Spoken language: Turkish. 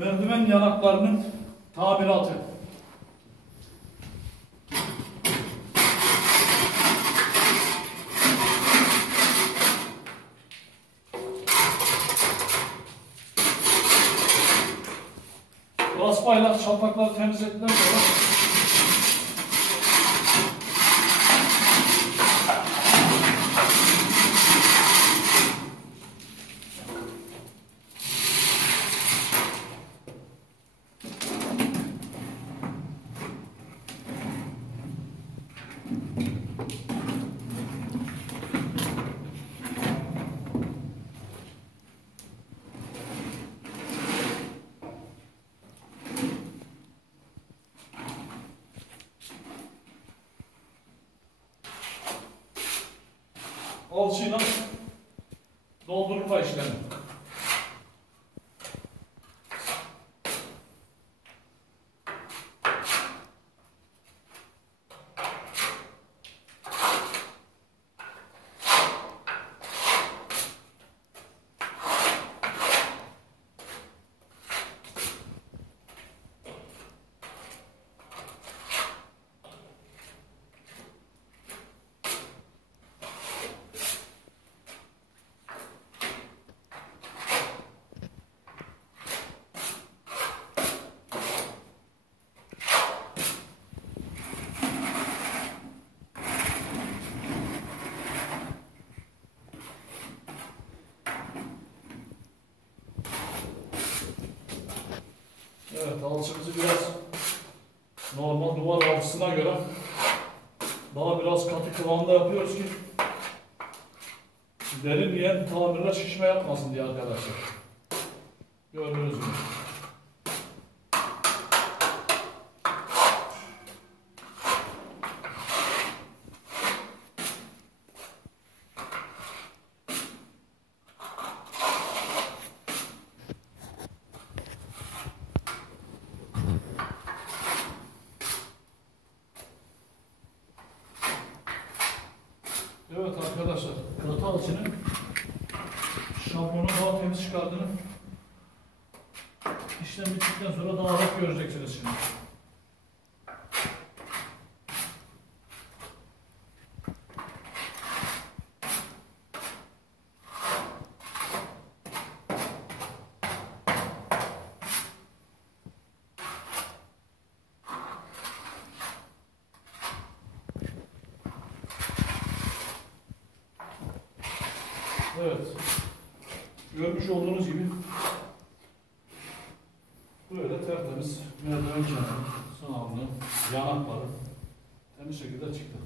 Merdiven yanaklarının tamiratı. Raspayla çapakları temizledikten sonra alçıyla doldurma işlemi. Evet, alçımızı biraz normal duvar alçısına göre daha biraz katı kıvamda yapıyoruz ki derinleyen tamirler şişme yapmasın diye arkadaşlar. Gördüğünüz gibi. Evet arkadaşlar, katı alçının şablonu daha temiz çıkardığını işlem bittikten sonra daha rahat göreceksiniz şimdi. Evet, görmüş olduğunuz gibi böyle tertemiz merdiven kenarı, sınavlı yanakları temiz şekilde çıktı.